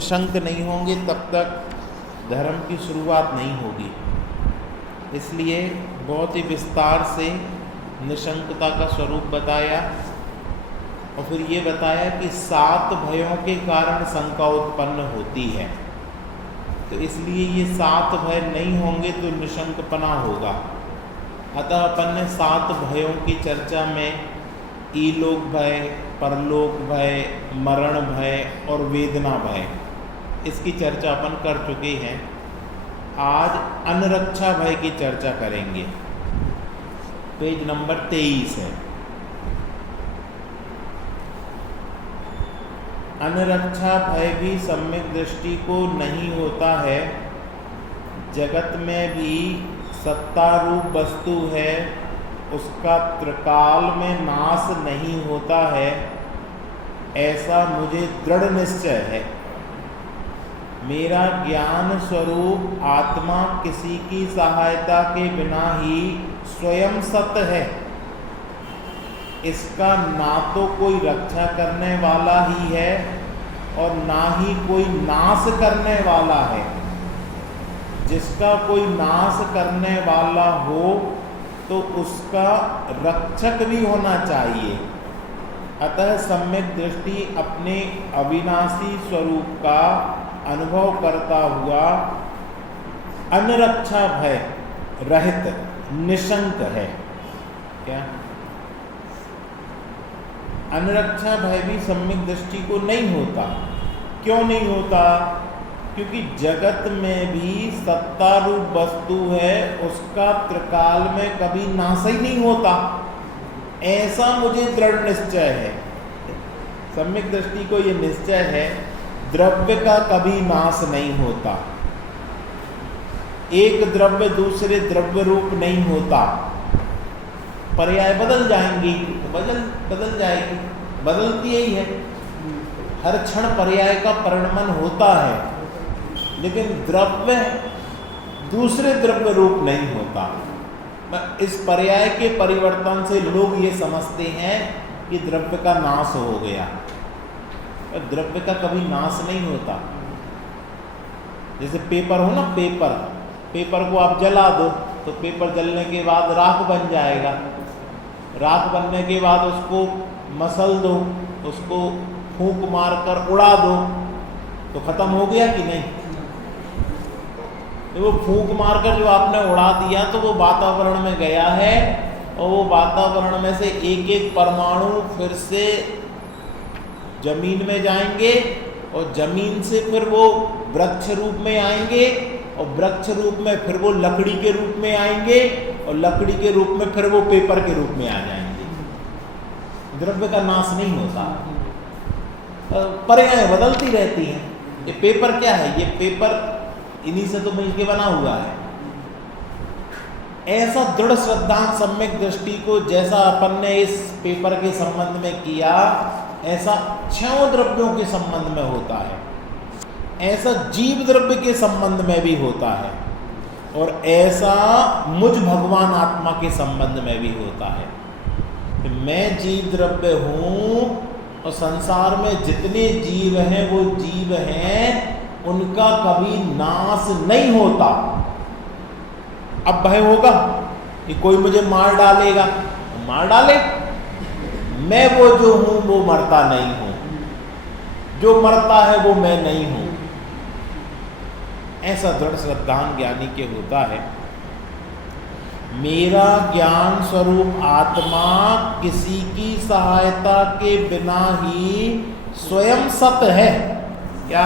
निशंक नहीं होंगे तब तक धर्म की शुरुआत नहीं होगी। इसलिए बहुत ही विस्तार से निशंकता का स्वरूप बताया और फिर ये बताया कि 7 भयों के कारण शंका उत्पन्न होती है। तो इसलिए ये 7 भय नहीं होंगे तो निशंकपना होगा। अतः अपन ने 7 भयों की चर्चा में ईलोक भय, परलोक भय, मरण भय और वेदना भय, इसकी चर्चा अपन कर चुके हैं। आज अनरक्षा भय की चर्चा करेंगे। पेज नंबर 23 है। अनरक्षा भय भी सम्यक दृष्टि को नहीं होता है। जगत में भी सत्ता रूप वस्तु है, उसका त्रिकाल में नाश नहीं होता है, ऐसा मुझे दृढ़ निश्चय है। मेरा ज्ञान स्वरूप आत्मा किसी की सहायता के बिना ही स्वयं सत्य है। इसका ना तो कोई रक्षा करने वाला ही है और ना ही कोई नाश करने वाला है। जिसका कोई नाश करने वाला हो तो उसका रक्षक भी होना चाहिए। अतः सम्यक दृष्टि अपने अविनाशी स्वरूप का अनुभव करता हुआ अनरक्षा भय रहित निशंक है। क्या अनरक्षा भय भी सम्यक दृष्टि को नहीं होता? क्यों नहीं होता? क्योंकि जगत में भी सत्ता रूप वस्तु है, उसका त्रिकाल में कभी नाश ही नहीं होता, ऐसा मुझे दृढ़ निश्चय है। सम्यक दृष्टि को ये निश्चय है, द्रव्य का कभी नाश नहीं होता। एक द्रव्य दूसरे द्रव्य रूप नहीं होता। पर्याय बदल जाएंगी तो बदल जाएगी, बदलती ही है। हर क्षण पर्याय का परिणमन होता है, लेकिन द्रव्य दूसरे द्रव्य रूप नहीं होता। इस पर्याय के परिवर्तन से लोग ये समझते हैं कि द्रव्य का नाश हो गया। द्रव्य का कभी नाश नहीं होता। जैसे पेपर हो ना, पेपर को आप जला दो तो पेपर जलने के बाद राख बन जाएगा। राख बनने के बाद उसको मसल दो, उसको फूंक मार कर उड़ा दो तो खत्म हो गया कि नहीं? तो वो फूंक मारकर जो आपने उड़ा दिया तो वो वातावरण में गया है और वो वातावरण में से एक एक परमाणु फिर से जमीन में जाएंगे और जमीन से फिर वो वृक्ष रूप में आएंगे और वृक्ष रूप में फिर वो लकड़ी के रूप में आएंगे और लकड़ी के रूप में फिर वो पेपर के रूप में आ जाएंगे। द्रव्य का नाश नहीं होता, पर्याय बदलती रहती हैं। ये पेपर क्या है? ये पेपर इन्हीं से तो मिलके बना हुआ है। ऐसा दृढ़ श्रद्धा सम्यक दृष्टि को जैसा अपन ने इस पेपर के संबंध में किया, ऐसा क्षय द्रव्यों के संबंध में होता है, ऐसा जीव द्रव्य के संबंध में भी होता है और ऐसा मुझ भगवान आत्मा के संबंध में भी होता है। तो मैं जीव द्रव्य हूँ और संसार में जितने जीव हैं वो जीव हैं, उनका कभी नाश नहीं होता। अब भय होगा कि कोई मुझे मार डालेगा, मार डाले, मैं वो जो हूं वो मरता नहीं हूं, जो मरता है वो मैं नहीं हूं। ऐसा दृढ़ श्रद्धान ज्ञानी के होता है। मेरा ज्ञान स्वरूप आत्मा किसी की सहायता के बिना ही स्वयं सत्य है। क्या?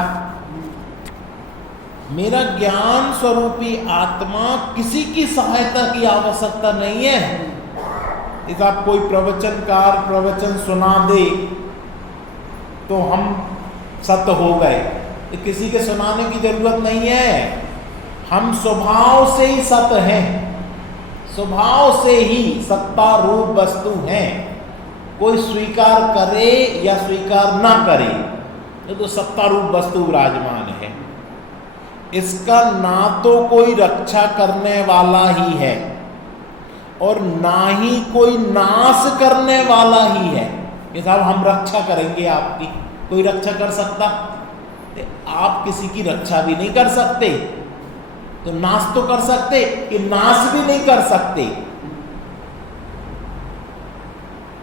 मेरा ज्ञान स्वरूपी आत्मा किसी की सहायता की आवश्यकता नहीं है। इस आप कोई प्रवचनकार प्रवचन सुना दे तो हम सत्य हो गए, किसी के सुनाने की जरूरत नहीं है। हम स्वभाव से ही सत्य हैं, स्वभाव से ही सत्ता रूप वस्तु हैं। कोई स्वीकार करे या स्वीकार ना करे, ये तो सत्ता रूप वस्तु विराजमान है। इसका ना तो कोई रक्षा करने वाला ही है और ना ही कोई नाश करने वाला ही है। कि साहब हम रक्षा करेंगे आपकी, कोई रक्षा कर सकता? आप किसी की रक्षा भी नहीं कर सकते, तो नाश तो कर सकते, कि नाश भी नहीं कर सकते।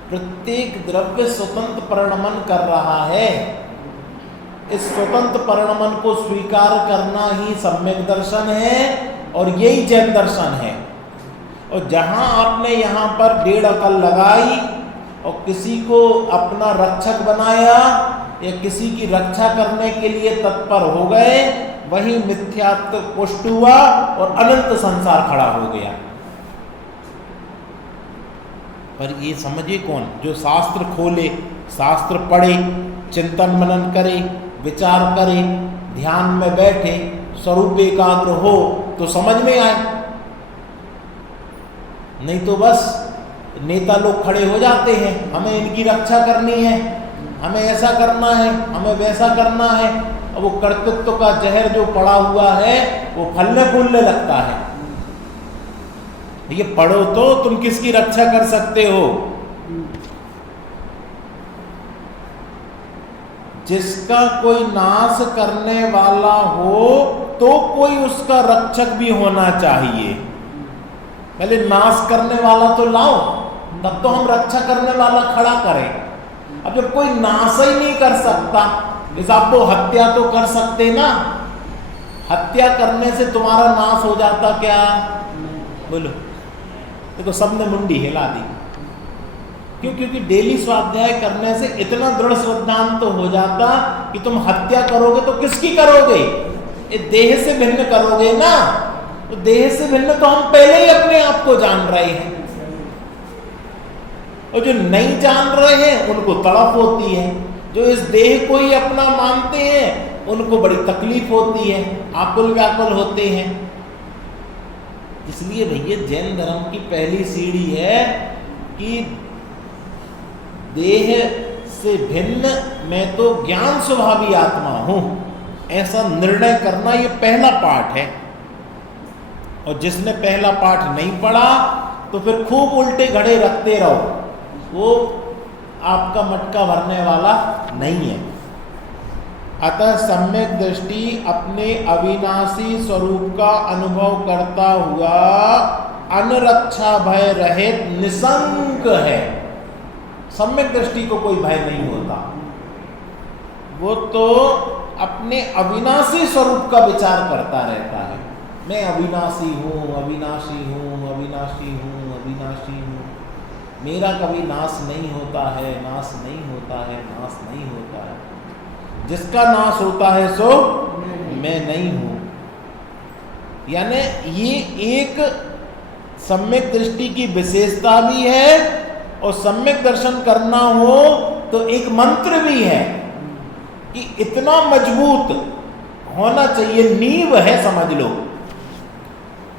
प्रत्येक द्रव्य स्वतंत्र परिणमन कर रहा है। इस स्वतंत्र परिणमन को स्वीकार करना ही सम्यक दर्शन है और यही जैन दर्शन है। और जहां आपने यहाँ पर 1.5 अकल लगाई और किसी को अपना रक्षक बनाया या किसी की रक्षा करने के लिए तत्पर हो गए, वही मिथ्यात्व पुष्ट हुआ और अनंत संसार खड़ा हो गया। पर ये समझे कौन? जो शास्त्र खोले, शास्त्र पढ़े, चिंतन मनन करे, विचार करे, ध्यान में बैठे, स्वरूप एकाग्र हो तो समझ में आए। नहीं तो बस नेता लोग खड़े हो जाते हैं, हमें इनकी रक्षा करनी है, हमें ऐसा करना है, हमें वैसा करना है, और वो कर्तृत्व का जहर जो पड़ा हुआ है वो फलने फूलने लगता है। ये पढ़ो तो तुम किसकी रक्षा कर सकते हो? जिसका कोई नाश करने वाला हो तो कोई उसका रक्षक भी होना चाहिए। पहले नाश करने वाला तो लाओ, तब तो हम रक्षा करने वाला खड़ा करें। अब जब कोई नाश ही नहीं कर सकता, इस आपको हत्या तो कर सकते ना। हत्या करने से तुम्हारा नाश हो जाता क्या? बोलो। देखो सबने मुंडी हिला दी। क्यों? क्योंकि डेली स्वाध्याय करने से इतना दृढ़ श्रद्धांत तो हो जाता कि तुम हत्या करोगे तो किसकी करोगे? ये देह से भिन्न करोगे ना। तो देह से भिन्न तो हम पहले ही अपने आप को जान रहे हैं, और जो नहीं जान रहे हैं उनको तड़प होती है। जो इस देह को ही अपना मानते हैं उनको बड़ी तकलीफ होती है, आकुल व्याकुल होते हैं। इसलिए भैया जैन धर्म की पहली सीढ़ी है कि देह से भिन्न मैं तो ज्ञान स्वभावी आत्मा हूं, ऐसा निर्णय करना ये पहला पाठ है। और जिसने पहला पाठ नहीं पढ़ा तो फिर खूब उल्टे घड़े रखते रहो, वो आपका मटका भरने वाला नहीं है। अतः सम्यक दृष्टि अपने अविनाशी स्वरूप का अनुभव करता हुआ अनरक्षा भय रहित निसंक है। सम्यक दृष्टि को कोई भय नहीं होता, वो तो अपने अविनाशी स्वरूप का विचार करता रहता है। मैं अविनाशी हूँ, अविनाशी हूँ, अविनाशी हूँ, अविनाशी हूँ, मेरा कभी नाश नहीं होता है, नाश नहीं होता है, नाश नहीं होता है। जिसका नाश होता है सो मैं नहीं हूँ। यानी ये एक सम्यक दृष्टि की विशेषता भी है, और सम्यक दर्शन करना हो तो एक मंत्र भी है कि इतना मजबूत होना चाहिए, नींव है समझ लो।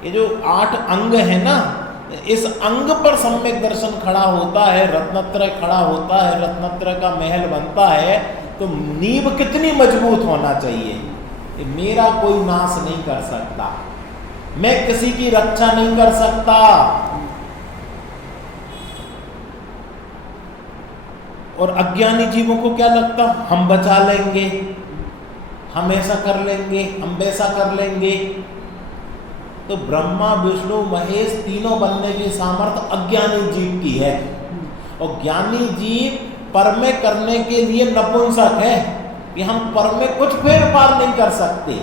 ये जो 8 अंग है ना, इस अंग पर सम्यक दर्शन खड़ा होता है, रत्नत्रय खड़ा होता है, रत्नत्रय का महल बनता है, तो नींव कितनी मजबूत होना चाहिए कि मेरा कोई नाश नहीं कर सकता, मैं किसी की रक्षा नहीं कर सकता। और अज्ञानी जीवों को क्या लगता? हम बचा लेंगे, हम ऐसा कर लेंगे, हम वैसा कर लेंगे। तो ब्रह्मा विष्णु महेश तीनों बनने की सामर्थ्य अज्ञानी जीव की है, और ज्ञानी जीव परमे करने के लिए नपुंसक है कि हम परमे कुछ फेरफार नहीं कर सकते।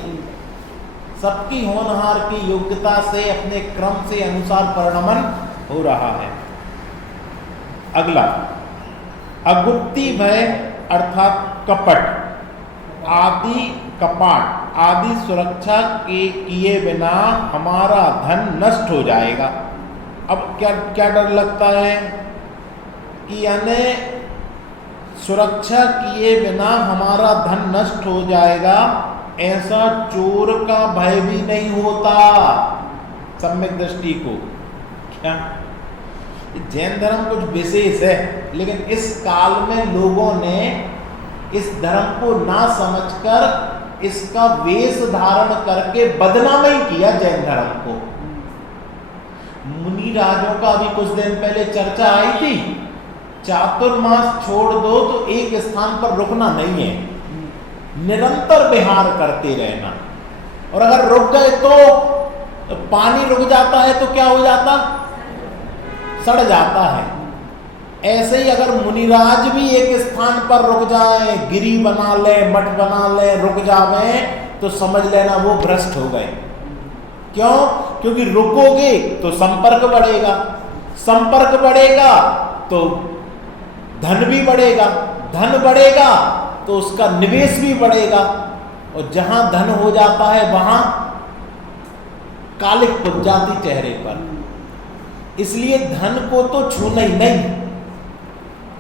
सबकी होनहार की योग्यता से अपने क्रम से अनुसार परिणमन हो रहा है। अगला अगुप्ती भय अर्थात कपट आदि, कपाट आदि सुरक्षा के किए बिना हमारा धन नष्ट हो जाएगा। अब क्या क्या डर लगता है कि यानी सुरक्षा किए बिना हमारा धन नष्ट हो जाएगा, ऐसा चोर का भय भी नहीं होता सम्यक दृष्टि को। क्या जैन धर्म कुछ विशेष है, लेकिन इस काल में लोगों ने इस धर्म को ना समझकर इसका वेश धारण करके बदनाम ही किया जैन धर्म को। मुनि राजों का अभी कुछ दिन पहले चर्चा आई थी, चातुर्मास छोड़ दो तो एक स्थान पर रुकना नहीं है। निरंतर विहार करते रहना। और अगर रुक गए तो पानी रुक जाता है तो क्या हो जाता, सड़ जाता है। ऐसे ही अगर मुनिराज भी एक स्थान पर रुक जाए, गिरी बना ले, मठ बना ले, रुक जावे, तो समझ लेना वो भ्रष्ट हो गए। क्यों? क्योंकि रुकोगे तो संपर्क बढ़ेगा, संपर्क बढ़ेगा तो धन भी बढ़ेगा, धन बढ़ेगा तो उसका निवेश भी बढ़ेगा, और जहां धन हो जाता है वहां कालिक पुज जाती चेहरे पर। इसलिए धन को तो छूना ही नहीं,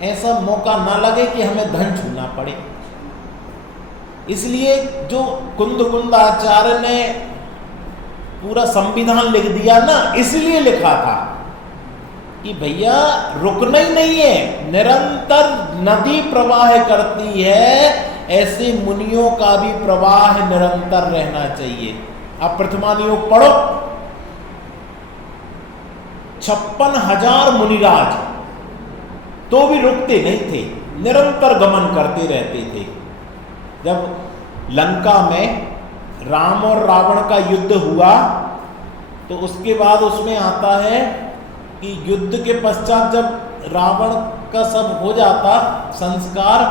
ऐसा मौका ना लगे कि हमें धन छूना पड़े। इसलिए जो कुंद आचार्य ने पूरा संविधान लिख दिया ना, इसलिए लिखा था कि भैया रुकना ही नहीं है, निरंतर नदी प्रवाह करती है, ऐसे मुनियों का भी प्रवाह निरंतर रहना चाहिए। आप प्रथमानुयोग पढ़ो, 56,000 मुनिराज तो भी रुकते नहीं थे, निरंतर गमन करते रहते थे। जब लंका में राम और रावण का युद्ध हुआ तो उसके बाद उसमें आता है कि युद्ध के पश्चात जब रावण का सब हो जाता संस्कार,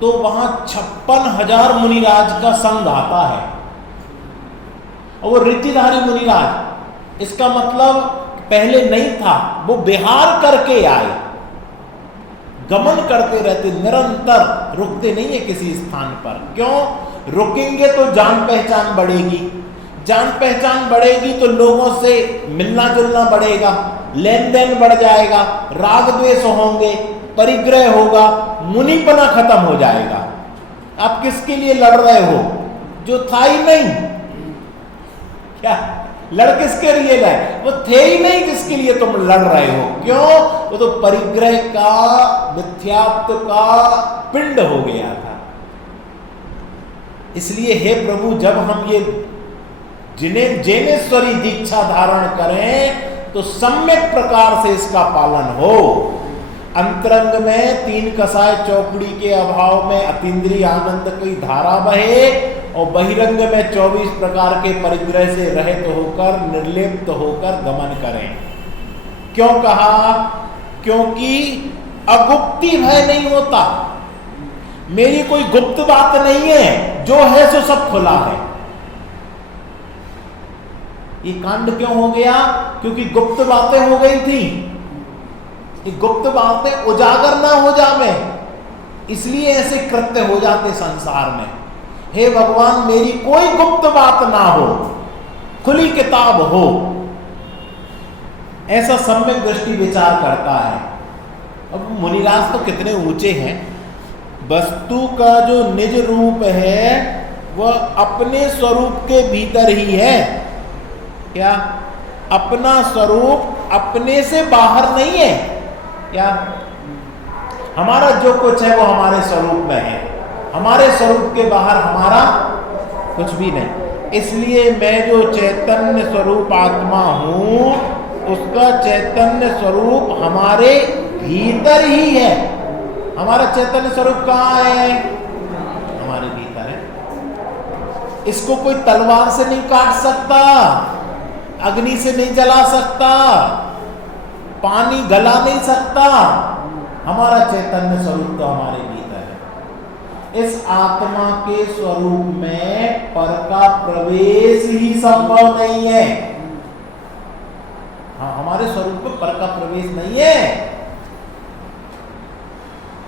तो वहां 56,000 मुनिराज का संघ आता है, और वो ऋतिधारी मुनिराज। इसका मतलब पहले नहीं था, वो विहार करके आए, गमन करते रहते, निरंतर रुकते नहीं है किसी स्थान पर। क्यों? रुकेंगे तो जान पहचान बढ़ेगी, जान पहचान बढ़ेगी तो लोगों से मिलना जुलना बढ़ेगा, लेन देन बढ़ जाएगा, राग द्वेष होंगे, परिग्रह होगा, मुनिपना खत्म हो जाएगा। आप किसके लिए लड़ रहे हो जो था ही नहीं? क्या लड़ किसके लिए रहे? वो थे ही नहीं जिसके लिए तुम लड़ रहे हो। क्यों? वो तो परिग्रह का, मिथ्यात्व का पिंड हो गया था। इसलिए हे प्रभु, जब हम ये जिनेश्वरी दीक्षा धारण करें तो सम्यक प्रकार से इसका पालन हो। अंतरंग में 3 कसाय चौकड़ी के अभाव में अतीन्द्रिय आनंद की धारा बहे, और बहिरंग में 24 प्रकार के परिग्रह से रहित होकर, निर्लिप्त होकर गमन करें। क्यों कहा? क्योंकि अगुप्ती भय नहीं होता, मेरी कोई गुप्त बात नहीं है, जो है सो सब खुला है। ये कांड क्यों हो गया? क्योंकि गुप्त बातें हो गई थी। ये गुप्त बातें उजागर ना हो जावे, इसलिए ऐसे कृत्य हो जाते संसार में। हे भगवान, मेरी कोई गुप्त बात ना हो, खुली किताब हो, ऐसा सम्यक दृष्टि विचार करता है। अब मुनिराज तो कितने ऊंचे हैं, वस्तु का जो निज रूप है वह अपने स्वरूप के भीतर ही है। क्या? अपना स्वरूप अपने से बाहर नहीं है। क्या? हमारा जो कुछ है वो हमारे स्वरूप में है, हमारे स्वरूप के बाहर हमारा कुछ भी नहीं। इसलिए मैं जो चैतन्य स्वरूप आत्मा हूं, उसका चैतन्य स्वरूप हमारे भीतर ही है। हमारा चैतन्य स्वरूप कहाँ है? हमारे भीतर है। इसको कोई तलवार से नहीं काट सकता, अग्नि से नहीं जला सकता, पानी गला नहीं सकता। हमारा चैतन्य स्वरूप तो हमारे भीतर है। इस आत्मा के स्वरूप में पर का प्रवेश ही संभव नहीं है। हाँ, हमारे स्वरूप में पर का प्रवेश नहीं है।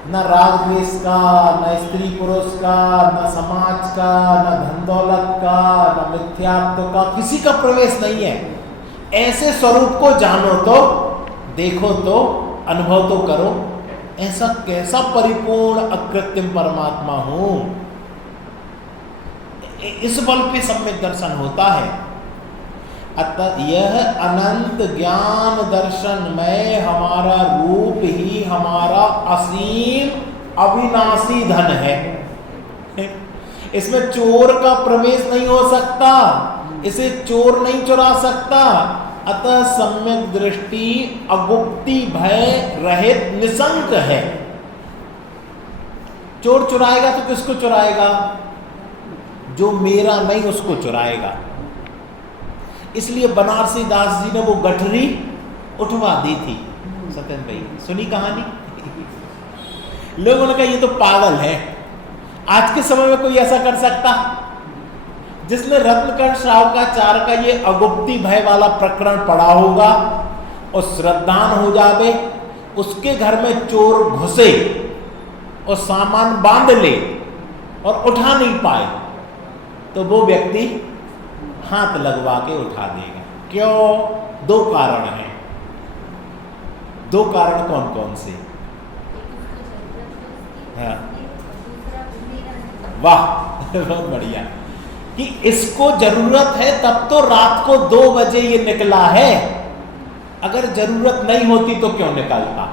न राग द्वेष का, न स्त्री पुरुष का, न समाज का, न धन दौलत का, न मिथ्यात्व का, किसी का प्रवेश नहीं है। ऐसे स्वरूप को जानो तो, देखो तो, अनुभव तो करो, ऐसा कैसा परिपूर्ण अकृत्रिम परमात्मा हूं। इस बल पे सम्यक दर्शन होता है। अतः यह अनंत ज्ञान दर्शन में हमारा रूप ही हमारा असीम अविनाशी धन है। इसमें चोर का प्रवेश नहीं हो सकता, इसे चोर नहीं चुरा सकता। अतः सम्यक दृष्टि अगुप्ति भय रहित निसंक है। चोर चुराएगा तो किसको चुराएगा? जो मेरा नहीं उसको चुराएगा। इसलिए बनारसी दास जी ने वो गठरी उठवा दी थी। सत्यन भाई सुनी कहानी? लोगों ने कहा ये तो पागल है। आज के समय में कोई ऐसा कर सकता? जिसने रत्नकंठ श्रावकाचार्य का ये अगुप्ती भय वाला प्रकरण पढ़ा होगा और श्रद्धान हो जावे, उसके घर में चोर घुसे और सामान बांध ले और उठा नहीं पाए, तो वो व्यक्ति हाथ लगवा के उठा देगा। क्यों? दो कारण हैं। दो कारण कौन कौन से? हाँ, वाह बहुत बढ़िया। कि इसको जरूरत है तब तो रात को 2 बजे ये निकला है, अगर जरूरत नहीं होती तो क्यों निकलता?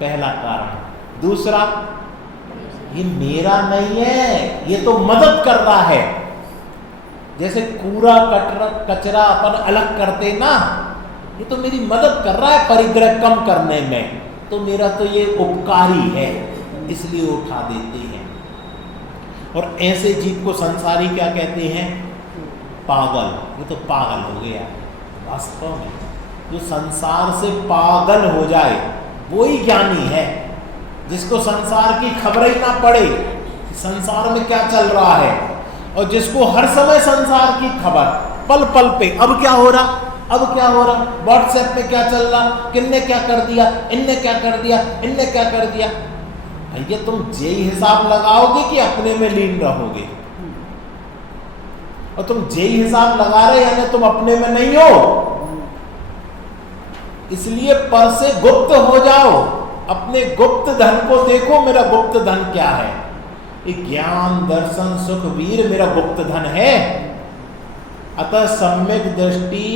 पहला कारण। दूसरा, ये मेरा नहीं है, ये तो मदद कर रहा है। जैसे कूड़ा कचरा अपन अलग करते ना, ये तो मेरी मदद कर रहा है परिग्रह कम करने में, तो मेरा तो ये उपकारी है, इसलिए उठा देते हैं। और ऐसे जीव को संसारी क्या कहते हैं? पागल। ये तो पागल हो गया। वास्तव में जो संसार से पागल हो जाए वो ही ज्ञानी है, जिसको संसार की खबर ही ना पड़े कि संसार में क्या चल रहा है, और जिसको हर समय संसार की खबर पल पल पे, अब क्या हो रहा, अब क्या हो रहा, व्हाट्सएप पे क्या चल रहा, किन्ने क्या कर दिया, इनने क्या कर दिया, इनने क्या कर दिया। भैया तुम जेई हिसाब लगाओगे कि अपने में लीन रहोगे? और तुम जेई हिसाब लगा रहे यानी तुम अपने में नहीं हो। इसलिए पर से गुप्त हो जाओ, अपने गुप्त धन को देखो। मेरा गुप्त धन क्या है? ये ज्ञान दर्शन सुख वीर मेरा गुप्त धन है। अतः सम्यक दृष्टि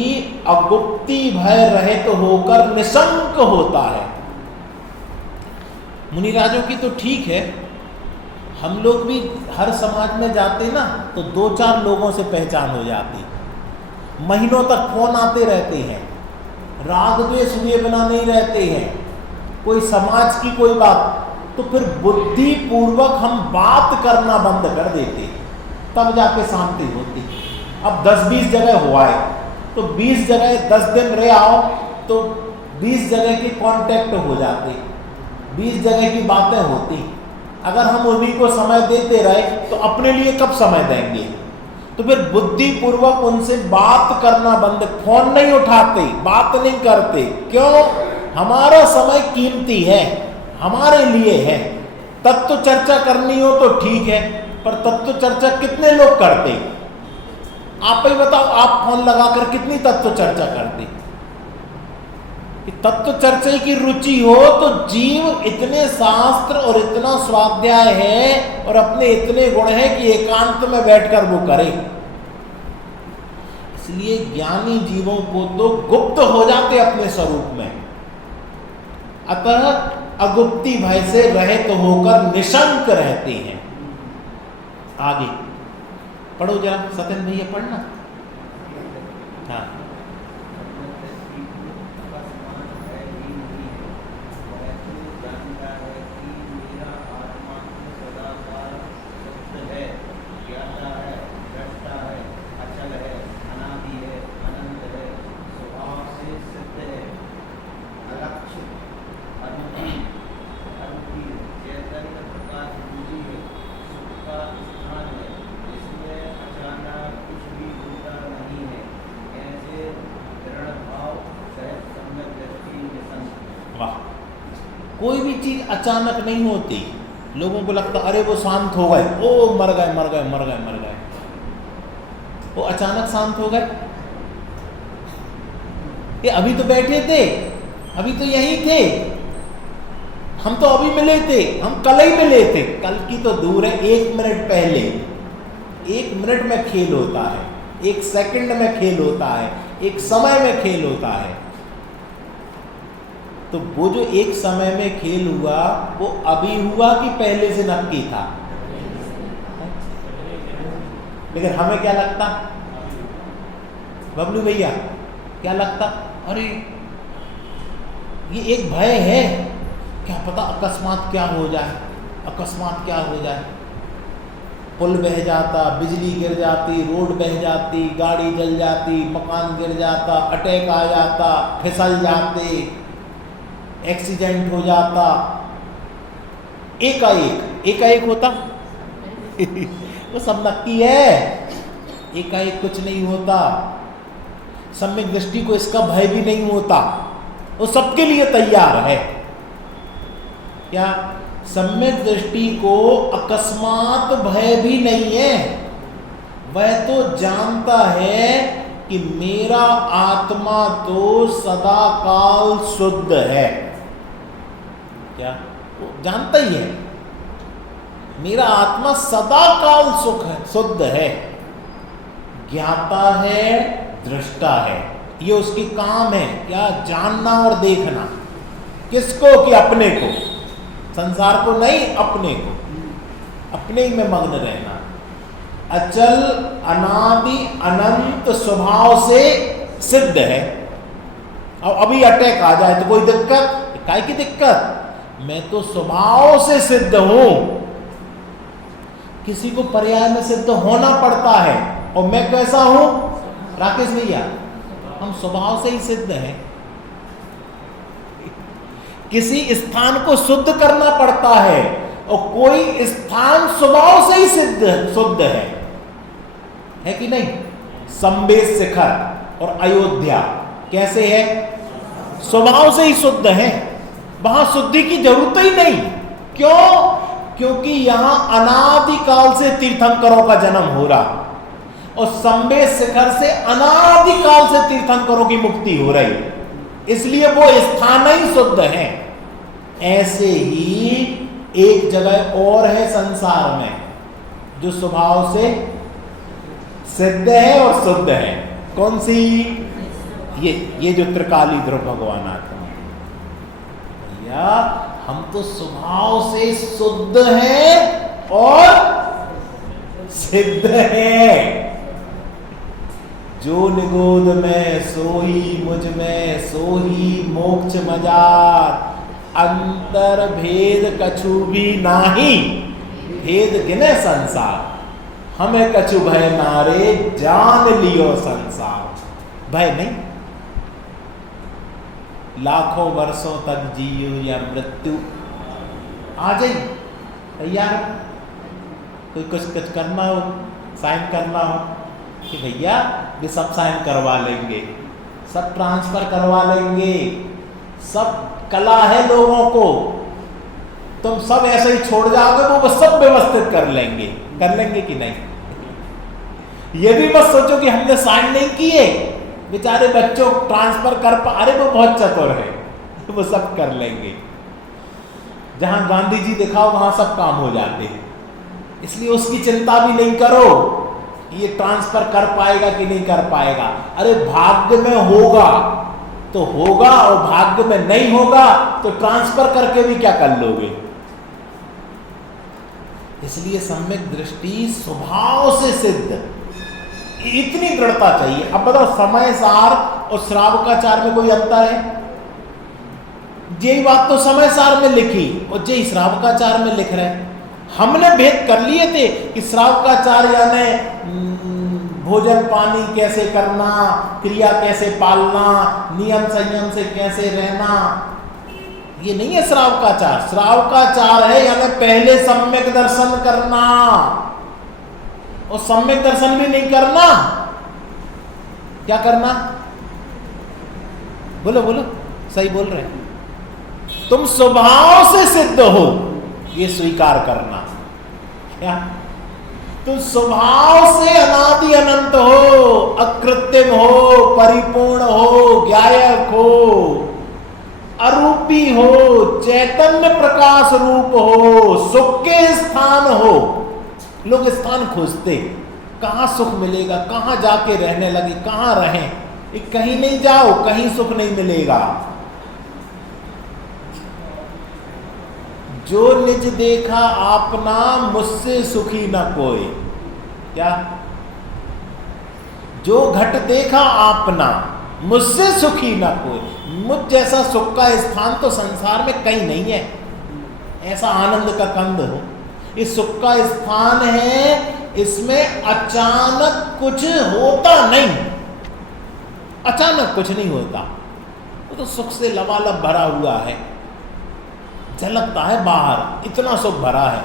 अगुप्ती भय रहित होकर निशंक होता है। मुनिराजों की तो ठीक है, हम लोग भी हर समाज में जाते ना तो 2-4 लोगों से पहचान हो जाती। महीनों तक फोन आते रहते हैं, राग द्वेष हुए बिना नहीं रहते हैं, कोई समाज की कोई बात, तो फिर बुद्धि पूर्वक हम बात करना बंद कर देते, तब जाके शांति होती। अब 10-20 जगह हुआ है तो 20 जगह 10 दिन रह आओ तो 20 जगह के कांटेक्ट हो जाते, 20 जगह की बातें होती। अगर हम उन्हीं को समय देते रहे तो अपने लिए कब समय देंगे? तो फिर बुद्धि पूर्वक उनसे बात करना बंद, फोन नहीं उठाते, बात नहीं करते। क्यों? हमारा समय कीमती है, हमारे लिए है। तत्व चर्चा करनी हो तो ठीक है, पर तत्व चर्चा कितने लोग करते? आप ही बताओ, आप फोन लगाकर कितनी तत्व चर्चा करते? तत्व चर्चा की रुचि हो तो जीव इतने शास्त्र और इतना स्वाध्याय है और अपने इतने गुण है कि एकांत में बैठकर वो करे। इसलिए ज्ञानी जीवों को तो गुप्त हो जाते अपने स्वरूप में, अतः अगुप्ती भय से रहित होकर निशंक रहते हैं। आगे पढ़ो जरा, सत्यन भैया पढ़ना। हाँ, कोई भी चीज अचानक नहीं होती। लोगों को लगता अरे वो शांत हो गए, ओ मर गए मर गए मर गए मर गए, वो अचानक शांत हो गए। ये अभी तो बैठे थे, अभी तो यहीं थे, हम तो अभी मिले थे, हम कल ही मिले थे। कल की तो दूर है, 1 मिनट पहले। 1 मिनट में खेल होता है, 1 सेकंड में खेल होता है, 1 समय में खेल होता है। तो वो जो 1 समय में खेल हुआ वो अभी हुआ कि पहले से नक्की था? लेकिन हमें क्या लगता, बबलू भैया क्या लगता? अरे ये एक भय है, क्या पता अकस्मात क्या हो जाए, अकस्मात क्या हो जाए। पुल बह जाता, बिजली गिर जाती, रोड बह जाती, गाड़ी जल जाती, मकान गिर जाता, अटैक आ जाता, फिसल जाते, एक्सीडेंट हो जाता, एकाएक होता वो सब नक्की है, एकाएक कुछ नहीं होता। सम्यक दृष्टि को इसका भय भी नहीं होता, वो सबके लिए तैयार है। क्या सम्यक दृष्टि को अकस्मात भय भी नहीं है, वह तो जानता है कि मेरा आत्मा तो सदा काल शुद्ध है। क्या वो जानता ही है, मेरा आत्मा सदा काल सुख है, शुद्ध है, ज्ञाता है, दृष्टा है, ये उसकी काम है। क्या जानना और देखना, किसको? कि अपने को, संसार को नहीं, अपने को, अपने ही में मग्न रहना। अचल अनादि अनंत स्वभाव से सिद्ध है। अब अभी अटैक आ जाए तो कोई दिक्कत? काय की दिक्कत? मैं तो स्वभाव से सिद्ध हूं। किसी को पर्याय में सिद्ध होना पड़ता है, और मैं कैसा हूं? राकेश भैया, हम स्वभाव से ही सिद्ध हैं। किसी स्थान को शुद्ध करना पड़ता है, और कोई स्थान स्वभाव से ही शुद्ध है कि नहीं? संबेश शिखर और अयोध्या कैसे है? स्वभाव से ही शुद्ध है, वहां शुद्धि की जरूरत ही नहीं। क्यों? क्योंकि यहां अनादिकाल से तीर्थंकरों का जन्म हो रहा, और संबेश शिखर से अनादिकाल से तीर्थंकरों की मुक्ति हो रही, इसलिए वो स्थान ही शुद्ध है। ऐसे ही एक जगह और है संसार में जो स्वभाव से सिद्ध है और शुद्ध है। कौन सी? ये जो त्रिकाली ध्रुव भगवान आते हैं। भैया हम तो स्वभाव से शुद्ध हैं और सिद्ध हैं। जो निगोद में सोई मुझ में सोही मोक्ष मजार, अंतर भेद कछु भी नाही, भेद गिने संसार, हमें कछु भय नारे जान लियो संसार। भय नहीं, लाखों वर्षों तक जियो या मृत्यु आ जाए, तैयार? कोई कुछ करना हो, साइन करना हो कि भैया वे सब साइन करवा लेंगे, सब ट्रांसफर करवा लेंगे, सब कला है लोगों को, तुम सब ऐसे ही छोड़ जाओगे, वो सब व्यवस्थित कर लेंगे कि नहीं? ये भी मत सोचो कि हमने साइन नहीं किए, बेचारे बच्चों ट्रांसफर कर पा, अरे वो बहुत चतुर है, वो सब कर लेंगे। जहां गांधी जी दिखाओ वहां सब काम हो जाते हैं, इसलिए उसकी चिंता भी नहीं करो ये ट्रांसफर कर पाएगा कि नहीं कर पाएगा। अरे भाग्य में होगा तो होगा, और भाग्य में नहीं होगा तो ट्रांसफर करके भी क्या कर लोगे? इसलिए सम्यक दृष्टि स्वभाव से सिद्ध, इतनी दृढ़ता चाहिए। अब बताओ, समय सार और श्रावकाचार में कोई अंतर है? यही बात तो समय सार में लिखी और यही श्रावकाचार में लिख रहे हैं। हमने भेद कर लिए थे कि श्रावकाचार यानी भोजन पानी कैसे करना, क्रिया कैसे पालना, नियम संयम से कैसे रहना, ये नहीं है श्रावकाचार। श्रावकाचार है यानी पहले सम्यक दर्शन करना, और सम्यक दर्शन भी नहीं करना, क्या करना? बोलो बोलो, सही बोल रहे हैं। तुम स्वभाव से सिद्ध हो, ये स्वीकार करना। क्या? तुम स्वभाव से अनादि अनंत हो, अकृत्रिम हो, परिपूर्ण हो, ज्ञायक हो, अरूपी हो, चैतन्य प्रकाश रूप हो, सुख के स्थान हो। लोग स्थान खोजते, कहां सुख मिलेगा, कहां जाके रहने लगे, कहां रहें? कहीं नहीं जाओ, कहीं सुख नहीं मिलेगा। जो निज देखा आपना, मुझसे सुखी न कोई। क्या? जो घट देखा आपना, मुझसे सुखी न कोई। मुझ जैसा सुख का स्थान तो संसार में कहीं नहीं है, ऐसा आनंद का कंद हो। ये सुख का स्थान है, इसमें अचानक कुछ होता नहीं, अचानक कुछ नहीं होता। वो तो सुख से लबालब भरा हुआ है, झलकता है बाहर, इतना सुख भरा है,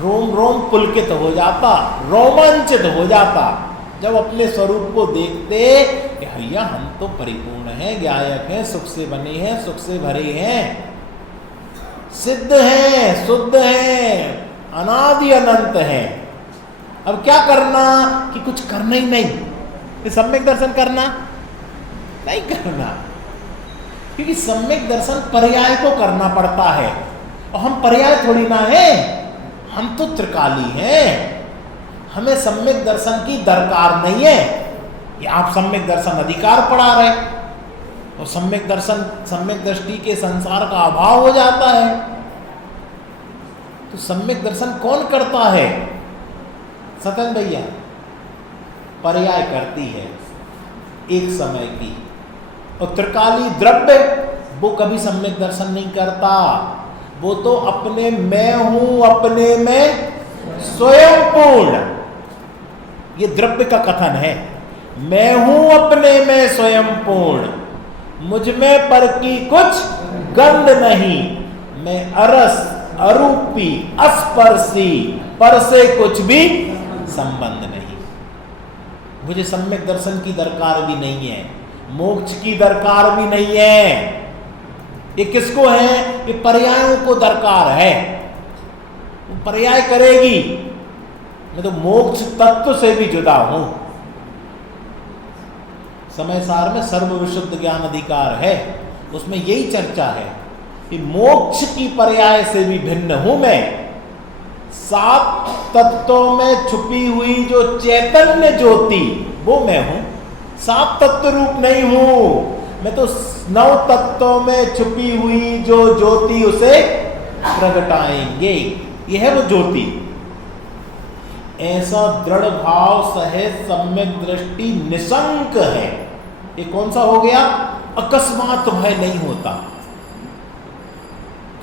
रोम रोम पुलकित हो जाता, रोमांचित हो जाता जब अपने स्वरूप को देखते कि भैया हम तो परिपूर्ण हैं, गायक हैं, सुख से बने हैं, सुख से भरे हैं, सिद्ध हैं, शुद्ध हैं, अनादि अनंत हैं। अब क्या करना कि कुछ करना ही नहीं, सम्यक दर्शन करना नहीं करना, क्योंकि सम्यक दर्शन पर्याय को करना पड़ता है, और हम पर्याय थोड़ी ना है, हम तो त्रिकाली हैं, हमें सम्यक दर्शन की दरकार नहीं है। कि आप सम्यक दर्शन अधिकार पढ़ा रहे, और सम्यक दर्शन, सम्यक दृष्टि के संसार का अभाव हो जाता है। तो सम्यक दर्शन कौन करता है? सतन भैया पर्याय करती है एक समय की, और त्रिकाली द्रव्य वो कभी सम्यक दर्शन नहीं करता, वो तो अपने मैं हूं, अपने में स्वयं पूर्ण, ये द्रव्य का कथन है। मैं हूं अपने में स्वयं पूर्ण, मुझ में पर की कुछ गंध नहीं, मैं अरस अरूपी अस्पर्शी, पर से कुछ भी संबंध नहीं। मुझे सम्यक दर्शन की दरकार भी नहीं है, मोक्ष की दरकार भी नहीं है। ये किसको है? ये पर्यायों को दरकार है, वो पर्याय करेगी। मैं तो मोक्ष तत्व से भी जुदा हूं। समय सार में सर्व विशुद्ध ज्ञान अधिकार है, उसमें यही चर्चा है कि मोक्ष की पर्याय से भी भिन्न हूं मैं। सात तत्वों में छुपी हुई जो चैतन्य ज्योति वो मैं हूं, सात तत्व रूप नहीं हूं मैं, तो नौ तत्वों में छुपी हुई जो ज्योति उसे प्रगटाएंगे, यह है वो ज्योति। ऐसा दृढ़ भाव सहित सम्यक दृष्टि निशंक है। ये कौन सा हो गया? अकस्मात भय नहीं होता।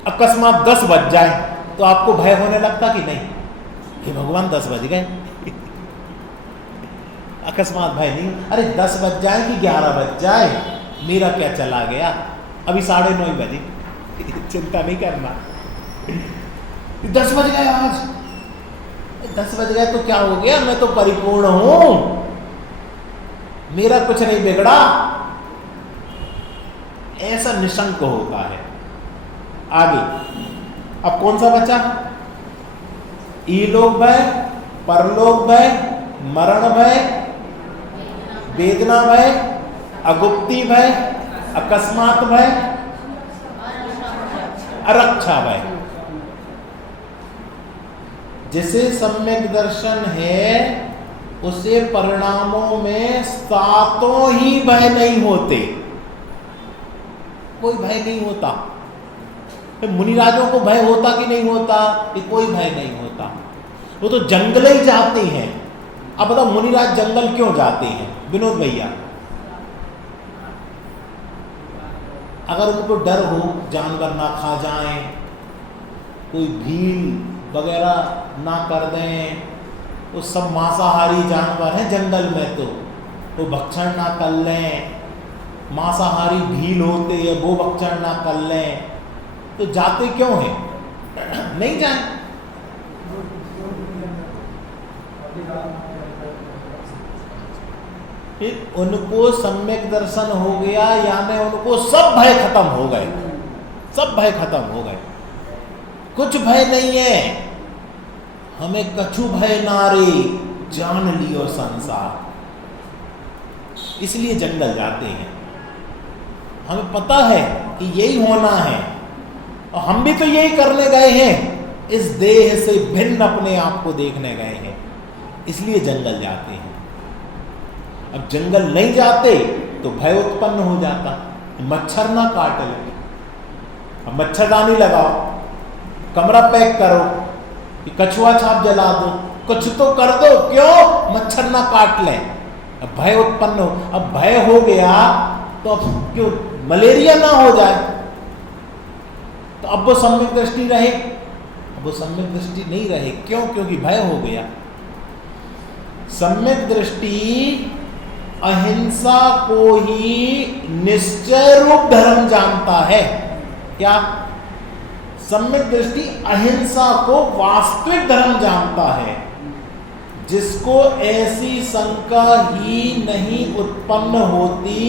अकस्मात 10 बज जाए तो आपको भय होने लगता कि नहीं, हे भगवान 10 बज गए। अकस्मात भय नहीं, अरे 10 बज जाए कि 11 बज जाए, मेरा क्या चला गया, अभी 9:30 बजे, चिंता नहीं करना। 10 बज गए, आज 10 बज गए तो क्या हो गया, मैं तो परिपूर्ण हूं, मेरा कुछ नहीं बिगड़ा, ऐसा निशंक होता है। आगे अब कौन सा बचा? ईलोक भय, परलोक भय, मरण भय, वेदना भय, अगुप्ती भय, अकस्मात भय, अरक्षा भय। जिसे सम्यक दर्शन है उसे परिणामों में सातों ही भय नहीं होते, कोई भय नहीं होता। मुनिराजों को भय होता कि नहीं होता? कि कोई भय नहीं होता, वो तो जंगल ही जाते हैं। अब बताओ मुनिराज जंगल क्यों जाते हैं विनोद भैया? अगर उनको डर हो जानवर ना खा जाएं, कोई भील वगैरह ना कर दें, वो सब मांसाहारी जानवर हैं जंगल में, तो वो भक्षण ना कर लें, मांसाहारी भील होते हैं वो भक्षण ना कर लें, तो जाते क्यों हैं? नहीं जाए। फिर उनको सम्यक दर्शन हो गया, यानी उनको सब भय खत्म हो गए, सब भय खत्म हो गए, कुछ भय नहीं है। हमें कछु भय नारे, जान लियो संसार, इसलिए जंगल जाते हैं। हमें पता है कि यही होना है, और हम भी तो यही करने गए हैं, इस देह से भिन्न अपने आप को देखने गए हैं, इसलिए जंगल जाते हैं। अब जंगल नहीं जाते तो भय उत्पन्न हो जाता, मच्छर ना काट ले, अब मच्छरदानी लगाओ, कमरा पैक करो, कछुआ छाप जला दो, कुछ तो कर दो, क्यों? मच्छर ना काट ले। अब भय उत्पन्न हो, अब भय हो गया तो अब क्यों मलेरिया ना हो जाए, तो अब वो सम्यक दृष्टि रहे। वो सम्यक दृष्टि नहीं रहे। क्यों? क्योंकि भय हो गया। सम्यक दृष्टि अहिंसा को ही निश्चय रूप धर्म जानता है। क्या? सम्यक दृष्टि अहिंसा को वास्तविक धर्म जानता है। जिसको ऐसी शंका ही नहीं उत्पन्न होती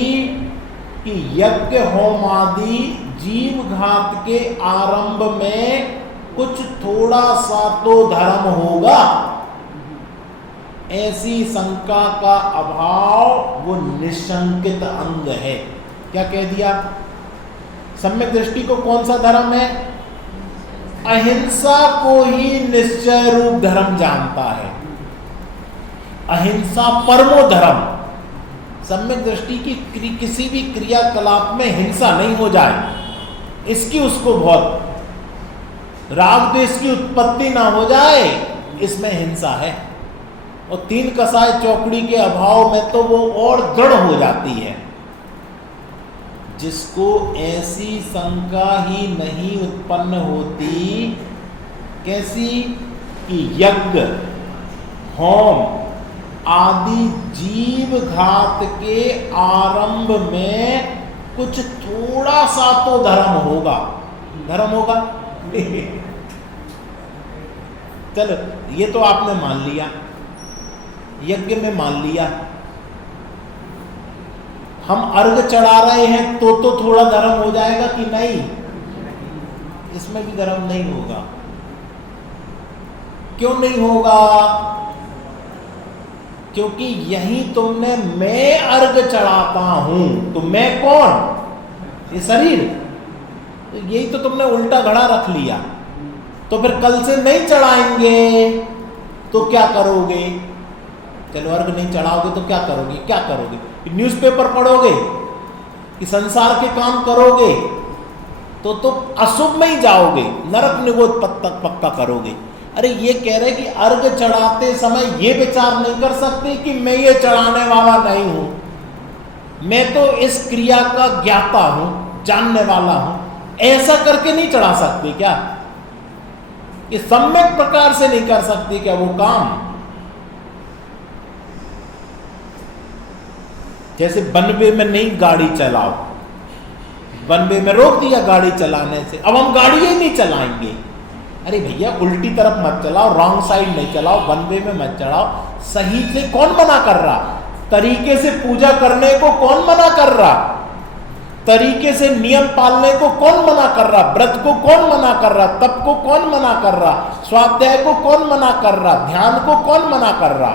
कि यज्ञ होम आदि जीव घात के आरंभ में कुछ थोड़ा सा तो धर्म होगा, ऐसी शंका का अभाव वो निशंकित अंग है। क्या कह दिया? सम्यक दृष्टि को कौन सा धर्म है? अहिंसा को ही निश्चय रूप धर्म जानता है। अहिंसा परमो धर्म। सम्यक दृष्टि की किसी भी क्रियाकलाप में हिंसा नहीं हो जाए, इसकी उसको बहुत राग द्वेष की उत्पत्ति ना हो जाए, इसमें हिंसा है। और तीन कसाय चौकड़ी के अभाव में तो वो और दृढ़ हो जाती है। जिसको ऐसी शंका ही नहीं उत्पन्न होती, कैसी? कि यज्ञ होम आदि जीव घात के आरंभ में कुछ थोड़ा सा तो धर्म होगा। धर्म होगा चलो, ये तो आपने मान लिया, यज्ञ में मान लिया। हम अर्घ चढ़ा रहे हैं तो थोड़ा धर्म हो जाएगा कि नहीं? इसमें भी धर्म नहीं होगा। क्यों नहीं होगा? क्योंकि यही तुमने मैं अर्घ चढ़ाता हूं, तो मैं कौन? ये शरीर। तो यही तो तुमने उल्टा घड़ा रख लिया। तो फिर कल से नहीं चढ़ाएंगे तो क्या करोगे? चलो अर्घ नहीं चढ़ाओगे तो क्या करोगे? क्या करोगे? न्यूज़पेपर पढ़ोगे कि संसार के काम करोगे तो अशुभ में ही जाओगे, नरक निगोद तक पक्का करोगे। अरे ये कह रहे कि अर्घ चढ़ाते समय ये विचार नहीं कर सकते कि मैं ये चढ़ाने वाला नहीं हूं, मैं तो इस क्रिया का ज्ञाता हूं, जानने वाला हूं। ऐसा करके नहीं चढ़ा सकते क्या? ये सम्यक प्रकार से नहीं कर सकते क्या वो काम? जैसे बनवे में नहीं गाड़ी चलाओ, बनवे में रोक दिया गाड़ी चलाने से, अब हम गाड़ी ही नहीं चलाएंगे। अरे भैया उल्टी तरफ मत चलाओ, रॉन्ग साइड नहीं चलाओ, बनवे में मत चढ़ाओ। सही से कौन मना कर रहा? तरीके से पूजा करने को कौन मना कर रहा? तरीके से नियम पालने को कौन मना कर रहा? व्रत को कौन मना कर रहा? तप को कौन मना कर रहा? स्वाध्याय को कौन मना कर रहा? ध्यान को कौन मना कर रहा?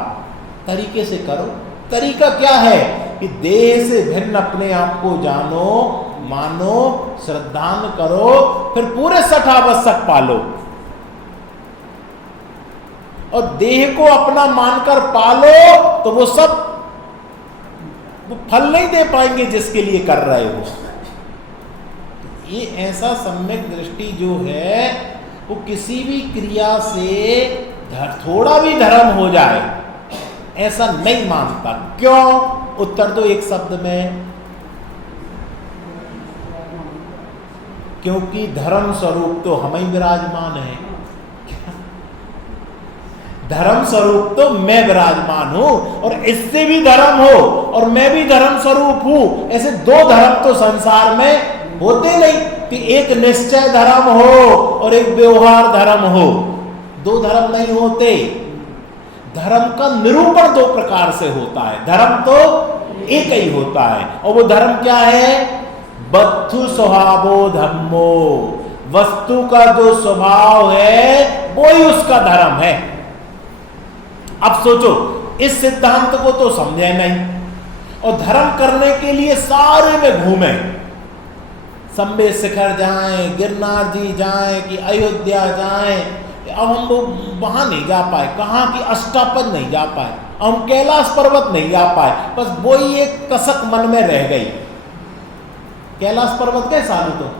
तरीके से करो। तरीका क्या है? कि देह से भिन्न अपने आप को जानो, मानो, श्रद्धान करो, फिर पूरे 60 आवश्यक पालो। और देह को अपना मानकर पालो तो वो सब वो फल नहीं दे पाएंगे जिसके लिए कर रहे हो। ये ऐसा सम्यक दृष्टि जो है वो किसी भी क्रिया से थोड़ा भी धर्म हो जाए ऐसा नहीं मानता। क्यों? उत्तर तो एक शब्द में, क्योंकि धर्म स्वरूप तो हम ही विराजमान है। धर्म स्वरूप तो मैं विराजमान हूं और इससे भी धर्म हो और मैं भी धर्म स्वरूप हूं। ऐसे दो धर्म तो संसार में होते नहीं कि एक निश्चय धर्म हो और एक व्यवहार धर्म हो। दो धर्म नहीं होते। धर्म का निरूपण दो प्रकार से होता है, धर्म तो एक ही होता है। और वो धर्म क्या है? बद्धु स्वभावो धम्मो, वस्तु का जो स्वभाव है वो ही उसका धर्म है। अब सोचो, इस सिद्धांत को तो समझे नहीं और धर्म करने के लिए सारे में घूमे, संबे शिखर जाएं, गिरनार जी जाएं कि अयोध्या जाएं। अब हम लोग वहां नहीं जा पाए, कहाँ की अष्टापद नहीं जा पाए, हम कैलाश पर्वत नहीं जा पाए। बस वही एक कसक मन में रह गई। कैलाश पर्वत गए सालू तो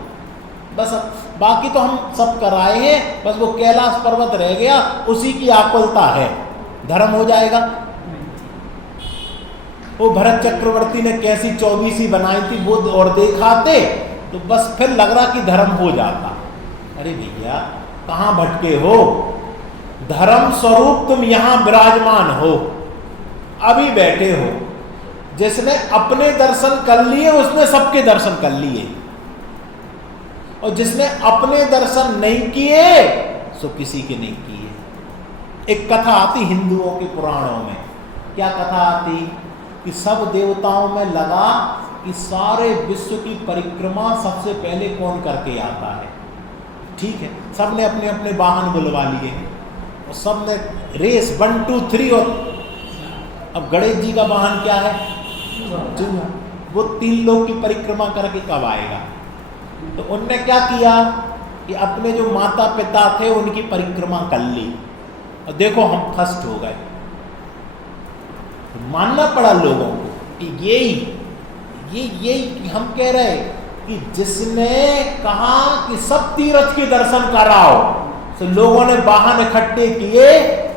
बस, बाकी तो हम सब कराए हैं, बस वो कैलाश पर्वत रह गया, उसी की आकुलता है। धर्म हो जाएगा? वो भरत चक्रवर्ती ने कैसी 24 बनाई थी वो और दिखाते तो बस फिर लग रहा कि धर्म हो जाता। अरे भैया कहां भटके हो? धर्म स्वरूप तुम यहां विराजमान हो, अभी बैठे हो। जिसने अपने दर्शन कर लिए उसने सबके दर्शन कर लिए, और जिसने अपने दर्शन नहीं किए सो किसी के नहीं किए। एक कथा आती हिंदुओं के पुराणों में, क्या कथा आती कि सब देवताओं में लगा कि सारे विश्व की परिक्रमा सबसे पहले कौन करके आता है। ठीक है, सब ने अपने अपने वाहन बुलवा लिए और सब ने रेस 1 2 3, और अब गणेश जी का वाहन क्या है? चूहा। वो 3 लोग की परिक्रमा करके कब आएगा? तो उनने क्या किया कि अपने जो माता पिता थे उनकी परिक्रमा कर ली, और देखो हम फर्स्ट हो गए। तो मानना पड़ा लोगों को कि यही हम कह रहे कि जिसने कहा कि सब तीर्थ के दर्शन कराओ, तो लोगों ने वाहन इकट्ठे किए,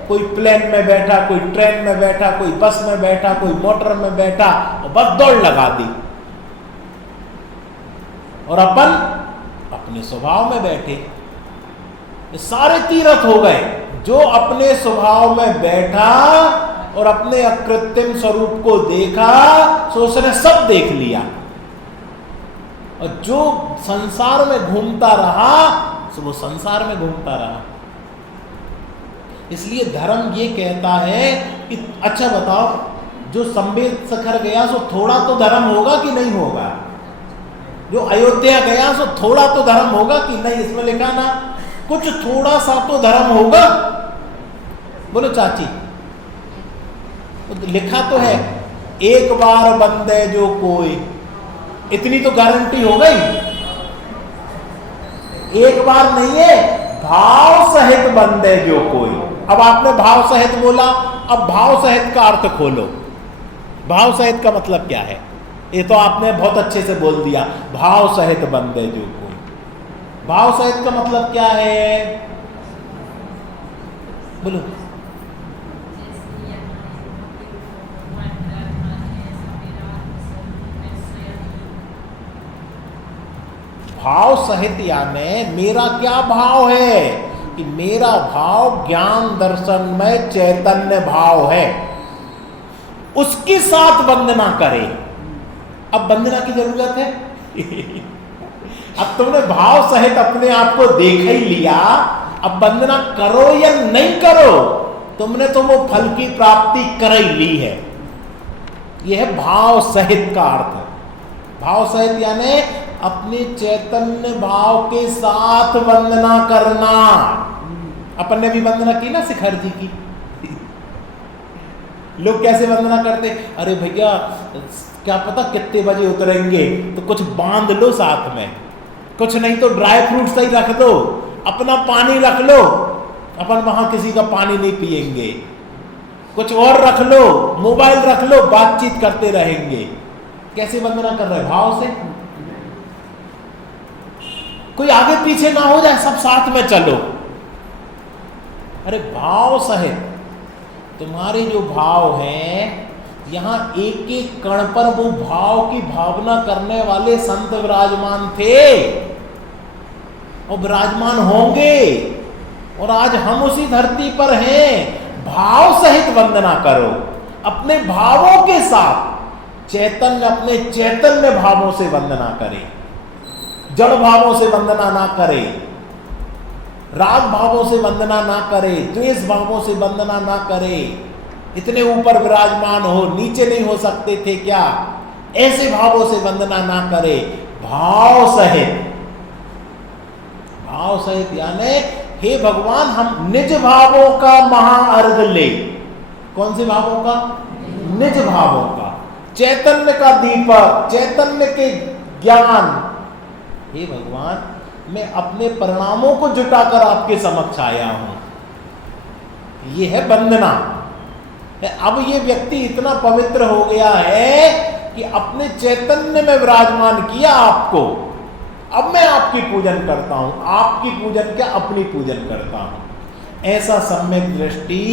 कोई प्लेन में बैठा, कोई ट्रेन में बैठा, कोई बस में बैठा, कोई मोटर में बैठा, और बस दौड़ लगा दी, और अपन अपने स्वभाव में बैठे। सारे तीर्थ हो गए। जो अपने स्वभाव में बैठा और अपने अकृत्रिम स्वरूप को देखा, सो उसने सब देख लिया, और जो संसार में घूमता रहा सो वो संसार में घूमता रहा। इसलिए धर्म ये कहता है कि अच्छा बताओ, जो संवेद शिखर गया सो थोड़ा तो धर्म होगा कि नहीं होगा? जो अयोध्या गया सो थोड़ा तो धर्म होगा कि नहीं? इसमें लिखा ना, कुछ थोड़ा सा तो धर्म होगा। बोलो चाची, लिखा तो है, एक बार बंदे जो कोई, इतनी तो गारंटी हो गई। एक बार नहीं है, भाव सहित बंदे जो कोई। अब आपने भाव सहित बोला, अब भाव सहित का अर्थ खोलो। भाव सहित का मतलब क्या है? ये तो आपने बहुत अच्छे से बोल दिया, भाव सहित बंदे जो कोई। भाव सहित का मतलब क्या है? बोलो। भाव सहित यानी मेरा क्या भाव है कि मेरा भाव ज्ञान दर्शन में चैतन्य भाव है, उसके साथ वंदना करे। अब वंदना की जरूरत है? अब तुमने भाव सहित अपने आप को देख ही लिया, अब वंदना करो या नहीं करो, तुमने तो वो फल की प्राप्ति कर ही ली है। यह है भाव सहित का अर्थ। भाव सहित यानी अपने चैतन्य भाव के साथ वंदना करना। अपन ने भी वंदना की ना शिखर जी की। लोग कैसे वंदना करते? अरे भैया क्या पता कितने बजे उतरेंगे, तो कुछ बांध लो साथ में, कुछ नहीं तो ड्राई फ्रूट्स ही रख दो, अपना पानी रख लो, अपन वहां किसी का पानी नहीं पिएंगे, कुछ और रख लो, मोबाइल रख लो, बातचीत करते रहेंगे। कैसे वंदना कर रहे? भाव से। कोई आगे पीछे ना हो जाए, सब साथ में चलो। अरे भाव सहित तुम्हारे जो भाव हैं, यहां एक एक कण पर वो भाव की भावना करने वाले संत विराजमान थे और विराजमान होंगे, और आज हम उसी धरती पर हैं। भाव सहित वंदना करो, अपने भावों के साथ। चैतन्य अपने चैतन्य भावों से वंदना करे, जड़ भावों से वंदना ना करे, राग भावों से वंदना ना करे, द्वेष भावों से वंदना ना करे। इतने ऊपर विराजमान हो, नीचे नहीं हो सकते थे क्या? ऐसे भावों से वंदना ना करे। भाव सहित। भाव सहित यानी हे भगवान, हम निज भावों का महाअर्घ ले। कौन से भावों का? निज भावों का, चैतन्य का दीपक, चैतन्य के ज्ञान। हे भगवान, मैं अपने परिणामों को जुटाकर आपके समक्ष आया हूं। यह है वंदना। अब ये व्यक्ति इतना पवित्र हो गया है कि अपने चैतन्य में विराजमान किया आपको। अब मैं आपकी पूजन करता हूं। आपकी पूजन क्या, अपनी पूजन करता हूं। ऐसा सम्यक दृष्टि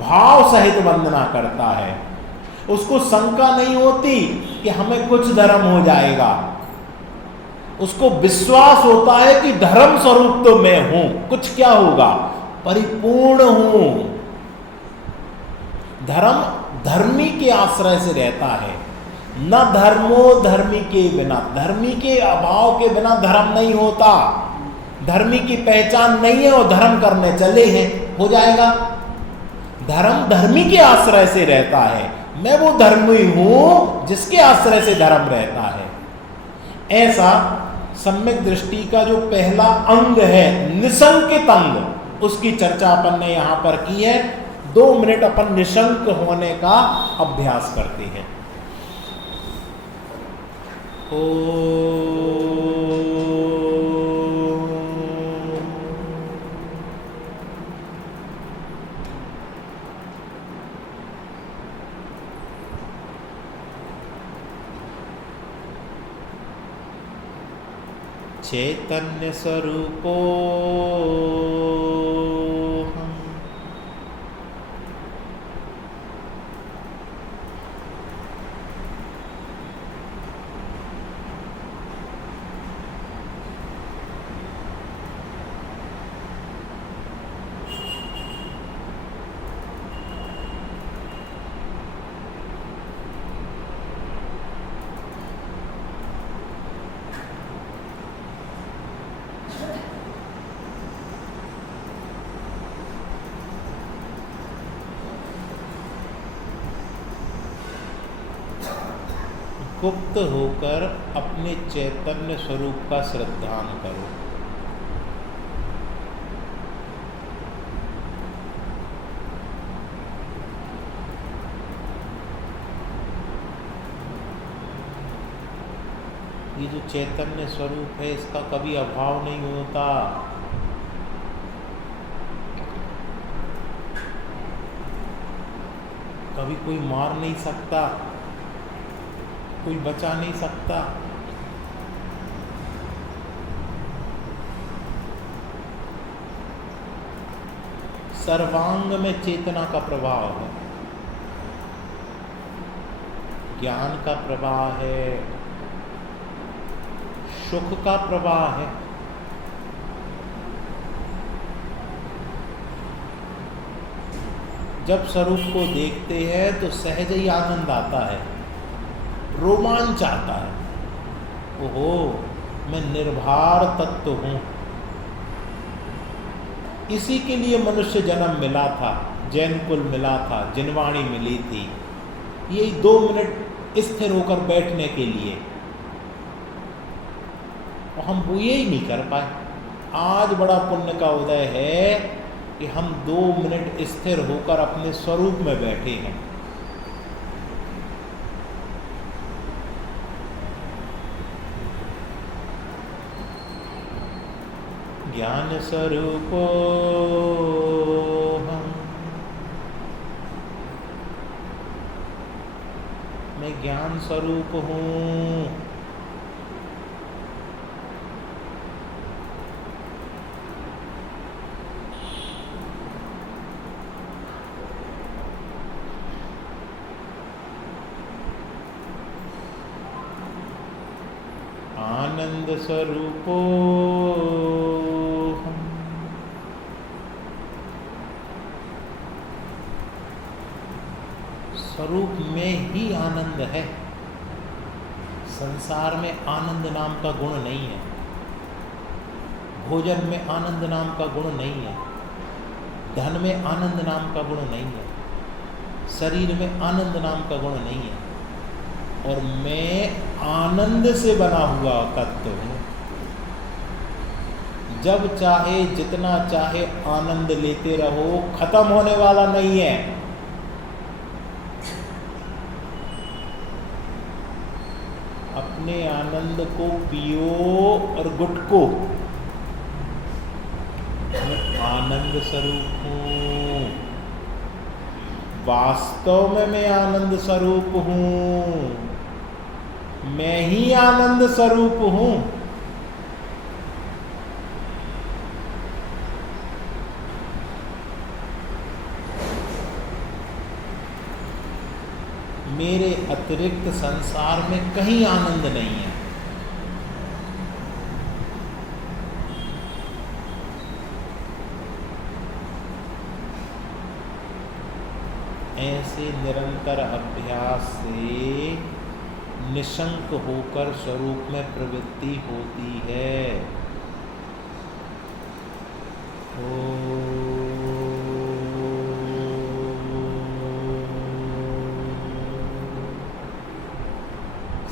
भाव सहित वंदना करता है। उसको शंका नहीं होती कि हमें कुछ धर्म हो जाएगा। उसको विश्वास होता है कि धर्म स्वरूप तो मैं हूं, कुछ क्या होगा, परिपूर्ण हूं। धर्म धर्मी के आश्रय से रहता है, न धर्मो धर्मी के बिना, धर्मी के अभाव के बिना धर्म नहीं होता। धर्मी की पहचान नहीं है और धर्म करने चले हैं, हो जाएगा। धर्म धर्मी के आश्रय से रहता है, मैं वो धर्मी हूं जिसके आश्रय से धर्म रहता है। ऐसा सम्यक दृष्टि का जो पहला अंग है, निशंकित अंग, उसकी चर्चा अपन ने यहां पर की है। 2 मिनट अपन निशंक होने का अभ्यास करते हैं। चैतन्य स्वरूपो गुप्त होकर अपने चैतन्य स्वरूप का श्रद्धान करो। ये जो चैतन्य स्वरूप है इसका कभी अभाव नहीं होता। कभी कोई मार नहीं सकता, कोई बचा नहीं सकता। सर्वांग में चेतना का प्रवाह है, ज्ञान का प्रवाह है, सुख का प्रवाह है। जब स्वरूप को देखते हैं तो सहज ही आनंद आता है, रोमांच आता है। ओहो, मैं निर्भर तत्व हूं। इसी के लिए मनुष्य जन्म मिला था, जैन कुल मिला था, जिनवाणी मिली थी, ये 2 मिनट स्थिर होकर बैठने के लिए। और हम वो यही नहीं कर पाए। आज बड़ा पुण्य का उदय है कि हम 2 मिनट स्थिर होकर अपने स्वरूप में बैठे हैं। ज्ञान स्वरूपो हम, मैं ज्ञान स्वरूप हूँ। आनंद स्वरूपो स्वरूप में ही आनंद है। संसार में आनंद नाम का गुण नहीं है, भोजन में आनंद नाम का गुण नहीं है, धन में आनंद नाम का गुण नहीं है, शरीर में आनंद नाम का गुण नहीं है। और मैं आनंद से बना हुआ तत्व हूँ। जब चाहे जितना चाहे आनंद लेते रहो, खत्म होने वाला नहीं है। अपने आनंद को पियो और गुटको। मैं आनंद स्वरूप हूँ, वास्तव में मैं आनंद स्वरूप हूँ, मैं ही आनंद स्वरूप हूँ। मेरे अतिरिक्त संसार में कहीं आनंद नहीं है। ऐसे निरंतर अभ्यास से निशंक होकर स्वरूप में प्रवृत्ति होती है।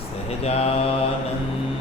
सहजानंद